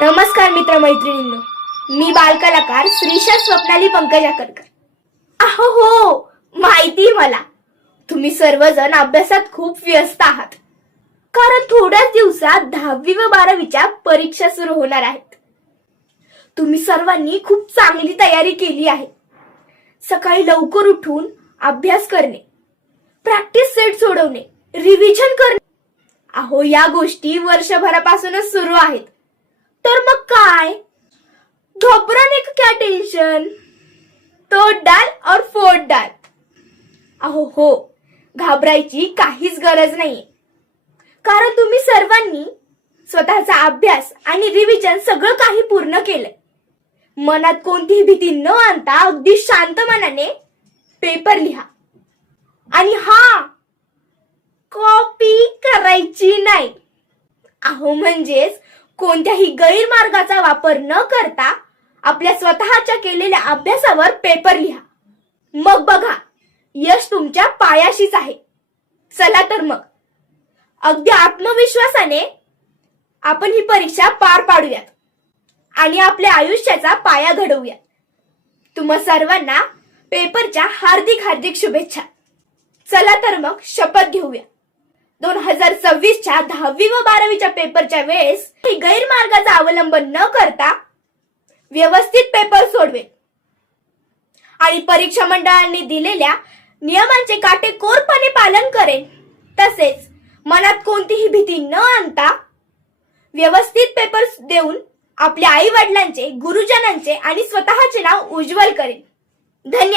नमस्कार मित्रमैत्रिणींनो, मी बालकलाकार श्रीशा स्वप्नाली पंकज आकरकर. अहो हो, माहिती मला तुम्ही सर्वजण अभ्यासात खूप व्यस्त आहात, कारण थोड्याच दिवसात 10वी व 12वीच्या परीक्षा सुरू होणार आहेत. तुम्ही सर्वांनी खूप चांगली तयारी केली आहे. सकाळी लवकर उठून अभ्यास करणे, प्रॅक्टिस सेट सोडवणे, रिव्हिजन करणे, अहो या गोष्टी वर्षभरापासूनच सुरू आहेत. तर मग काय, घबराने का क्या टेन्शन, तोड डाल और फोड डाल. अहो हो, घाबरायची काहीच गरज नाहीये, कारण तुम्ही सर्वांनी स्वतःचा अभ्यास आणि रिव्हिजन सगळं काही पूर्ण केलंय. मनात कोणतीही भीती न आणता अगदी शांत मनाने पेपर लिहा. आणि हा, कॉपी करायची नाही. अहो म्हणजेच कोणत्याही गैरमार्गाचा वापर न करता आपल्या स्वतःच्या केलेल्या अभ्यासावर पेपर लिहा. मग बघा, यश तुमच्या पायाशीच आहे. चला तर मग अगदी आत्मविश्वासाने आपण ही परीक्षा पार पाडूयात आणि आपल्या आयुष्याचा पाया घडवूयात. तुम्हा सर्वांना पेपरच्या हार्दिक हार्दिक शुभेच्छा. चला तर मग शपथ घेऊया. 2026च्या 10वी व 12वीच्या पेपरच्या वेळेस गैरमार्गाचा अवलंब न करता व्यवस्थित पेपर सोडवेल आणि परीक्षा मंडळांनी दिलेल्या नियमांचे काटेकोरपणे पालन करेन. तसेच मनात कोणतीही भीती न आणता व्यवस्थित पेपर देऊन आपल्या आई वडिलांचे, गुरुजनांचे आणि स्वतःचे नाव उज्ज्वल करेन. धन्यवाद.